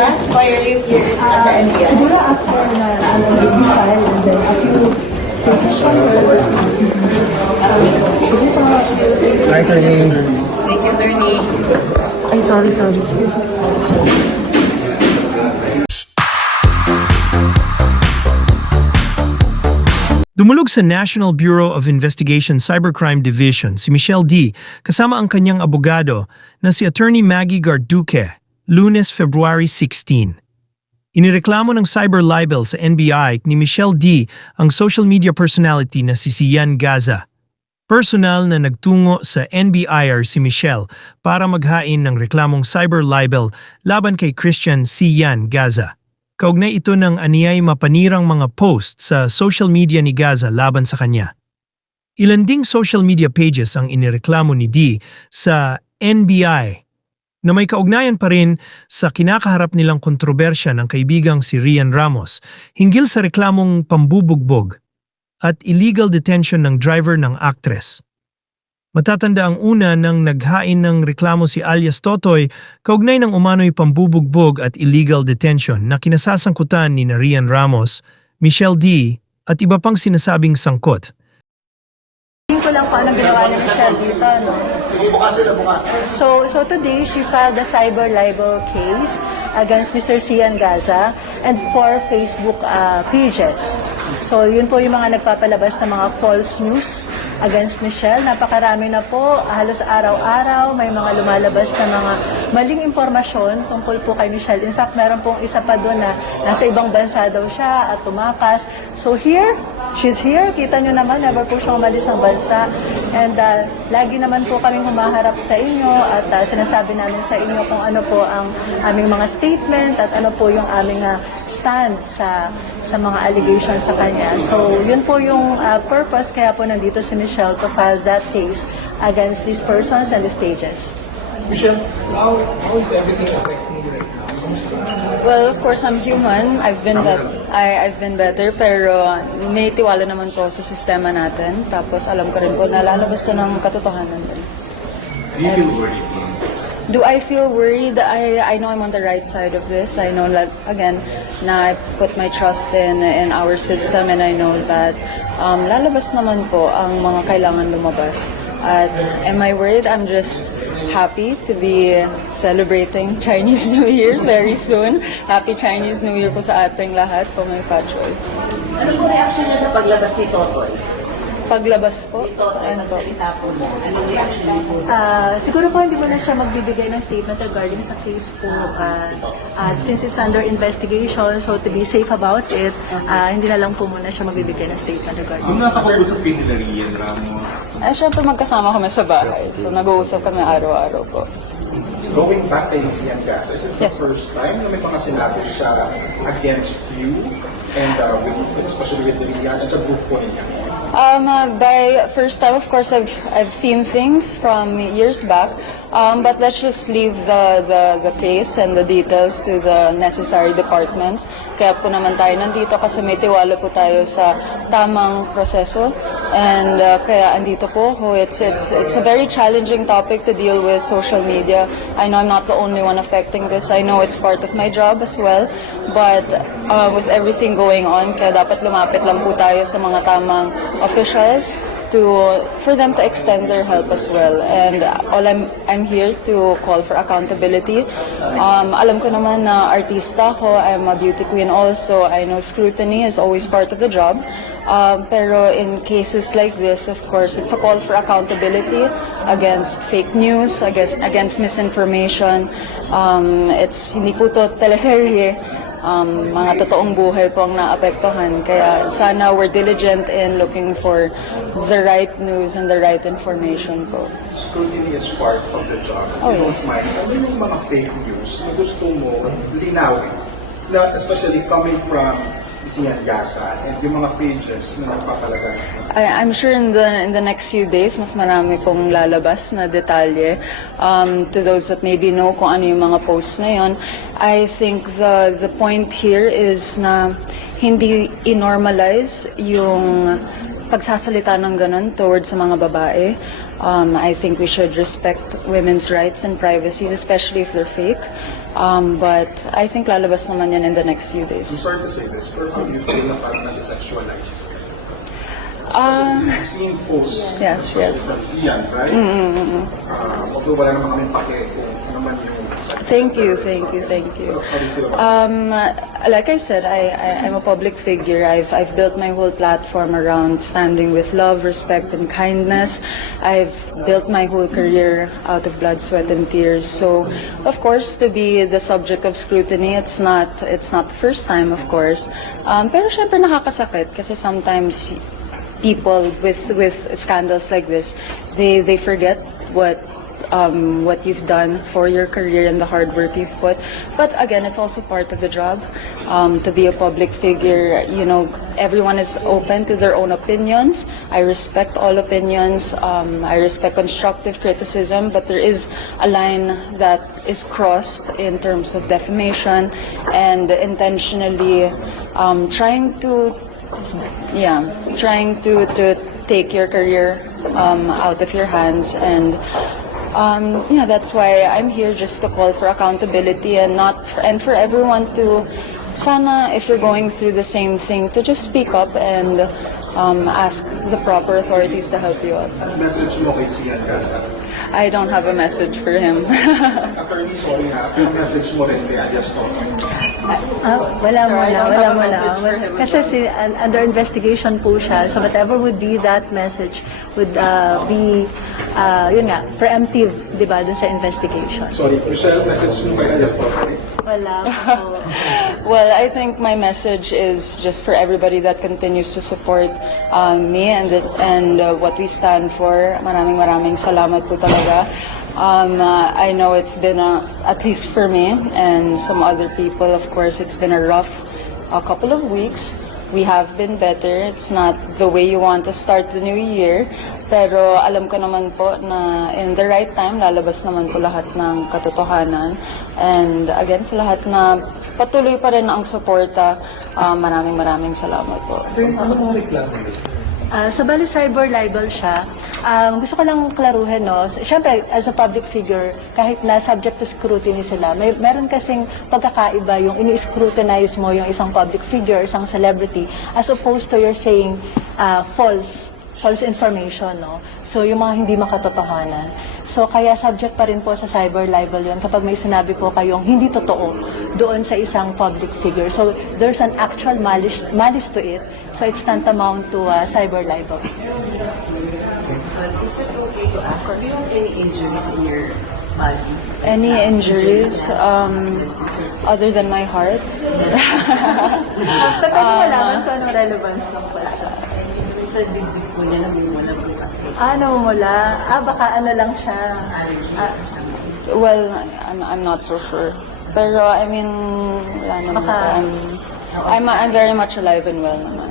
ask why are you here at the NBI? Siguro after na file and then a few cases from her. Hi, Attorney. Thank you, attorney. Ay, sorry. Excuse me. Dumulog sa National Bureau of Investigation Cybercrime Division si Michelle D. kasama ang kanyang abogado na si Attorney Maggie Garduque, Lunes, February 16. Inireklamo ng cyber libel sa NBI ni Michelle D. ang social media personality na si Sian Gaza. Personal na nagtungo sa NBIR si Michelle para maghain ng reklamong cyber libel laban kay Christian Sian Gaza. Kaugnay ito ng aniyay mapanirang mga post sa social media ni Gaza laban sa kanya. Ilan ding social media pages ang inireklamo ni D sa NBI na may kaugnayan pa rin sa kinakaharap nilang kontrobersya ng kaibigang si Rian Ramos hinggil sa reklamong pambubugbog at illegal detention ng driver ng actress. Matatanda ang una nang naghain ng reklamo si alias Totoy kaugnay ng umano'y pambubugbog at illegal detention na kinasasangkutan ni Rian Ramos, Michelle D. at iba pang sinasabing sangkot. Tingin ko lang kung anong ginawa ni Michelle dito, no? So today, she filed a cyber libel case against Mr. Sian Gaza and 4 Facebook pages. So yun po yung mga nagpapalabas ng mga false news against Michelle. Napakarami na po, halos araw-araw may mga lumalabas na mga maling impormasyon tungkol po kay Michelle. In fact, meron pong isa pa doon na nasa ibang bansa daw siya at tumakas. So here, she's here. Kita nyo naman, never po siya umalis ng bansa. And lagi naman po kaming humaharap sa inyo at sinasabi namin sa inyo kung ano po ang aming mga statement at ano po yung aming stand sa mga allegations sa kanya. So yun po yung purpose, kaya po nandito si Michelle to file that case against these persons and these pages. Michelle, how is everything affecting you right now? Well, of course, I'm human. I've been better, pero may tiwala naman po sa sistema natin. Tapos alam ko rin po na lalabas na ng katotohanan din. Do you feel worried? Do I feel worried? I know I'm on the right side of this. I know that, again, na I put my trust in our system, and I know that lalabas naman po ang mga kailangan lumabas. At am I worried? I'm just happy to be celebrating Chinese New Year very soon. Happy Chinese New Year po sa ating lahat, po may Pachoy. Ano po reaction niya sa paglabas ni Totoy? Paglabas po, Totoy, ano po? nagsalita po mo. Anong reaction niyo po? Siguro po hindi mo na siya magbibigay ng statement regarding sa case po. Since it's under investigation, so to be safe about it, hindi na lang po muna siya magbibigay ng statement regarding. Yung nakakausap kayo nila Rian Ramos, Syempre magkasama kami sa bahay. So nag-uusap kami araw-araw po. Going back kay Sian Gaza, is this the Yes. first time na may mga sinabi siya against you and especially with Rian and sa group po ninyo? By first time, of course, I've seen things from years back, but let's just leave the case and the details to the necessary departments. Kaya po naman tayo nandito kasi may tiwala po tayo sa tamang proseso, and kaya andito po ako. It's a very challenging topic to deal with, social media. I know I'm not the only one affecting this. I know it's part of my job as well, but with everything going on, kaya dapat lumapit lang po tayo sa mga tamang officials for them to extend their help as well. And I'm here to call for accountability. Alam ko naman na artista ako, I'm a beauty queen also. I know scrutiny is always part of the job. Pero in cases like this, of course, it's a call for accountability against fake news, against misinformation. It's hindi po to teleserye. Mga totoong buhay po ang naapektuhan. Kaya sana we're diligent in looking for the right news and the right information po. Scrutiny is part of the job. Oh, You yes. don't mind. Ano yung mga fake news na gusto mo linawin? Na especially coming from Sian Gaza and yung mga pages na nagpapalagan. I'm sure in the next few days, mas marami pong lalabas na detalye. To those that maybe know kung ano yung mga posts na yun, I think the point here is na hindi i-normalize yung pagsasalita ng ganun towards sa mga babae. I think we should respect women's rights and privacies, especially if they're fake. But I think lalabas naman yan in the next few I'm days. sorry to say this, pero how do you feel na parang nasa-sexualize? We've seen posts Yes, yes. from Sian, right? Although wala naman kami pake kung ano man yung... Thank you. How do you feel about Like I said, I'm a public figure. I've built my whole platform around standing with love, respect, and kindness. I've built my whole career out of blood, sweat, and tears. So, of course, to be the subject of scrutiny, it's not the first time, of course. Pero syempre nakakasakit kasi sometimes people with scandals like this, they forget what you've done for your career and the hard work you've put. But again, it's also part of the job. To be a public figure, everyone is open to their own opinions. I respect all opinions. I respect constructive criticism, but there is a line that is crossed in terms of defamation and intentionally trying to take your career out of your hands. And that's why I'm here, just to call for accountability and for everyone to, sana if you're going through the same thing, to just speak up and ask the proper authorities to help you out. message mo kay Sian Gasa? I don't have a message for him. Attorney, sorry ha, yung message mo rin kay Alias Totoy. Wala Sorry, I muna, don't wala have a muna. message for him. Kasi under investigation po siya. So whatever would be that message would be, yun nga, preemptive, di ba, dun sa investigation. Sorry, Michelle, message mo kay Alias Totoy? Wala po. Well, I think my message is just for everybody that continues to support me and what we stand for. Maraming salamat po talaga. I know it's been at least for me and some other people, of course, it's been a rough couple of weeks. We have been better. It's not the way you want to start the new year. Pero alam ko naman po na in the right time, lalabas naman po lahat ng katotohanan. And again, sa lahat na patuloy pa rin ang suporta, maraming salamat po. Ano kung reklamo nito? So bali cyber libel siya. Gusto ko lang klaruhin, no? Siyempre, as a public figure, kahit na subject to scrutiny sila, meron kasing pagkakaiba yung ini-scrutinize mo yung isang public figure, isang celebrity, as opposed to you're saying false information, no? So yung mga hindi makatotohanan. So kaya subject pa rin po sa cyber libel yun kapag may sinabi po kayong hindi totoo doon sa isang public figure. So there's an actual malice to it. So it's tantamount to cyber libel. Is it okay to ask, do you have any injuries in your body? Any injuries other than my heart? Pwede malaman kung anong relevance ng question. Sa dibdib po niya, namumula po kasi. Namumula. Baka ano lang siya. Well, I'm not so sure. Pero I mean, wala naman po. I'm very much alive and well naman.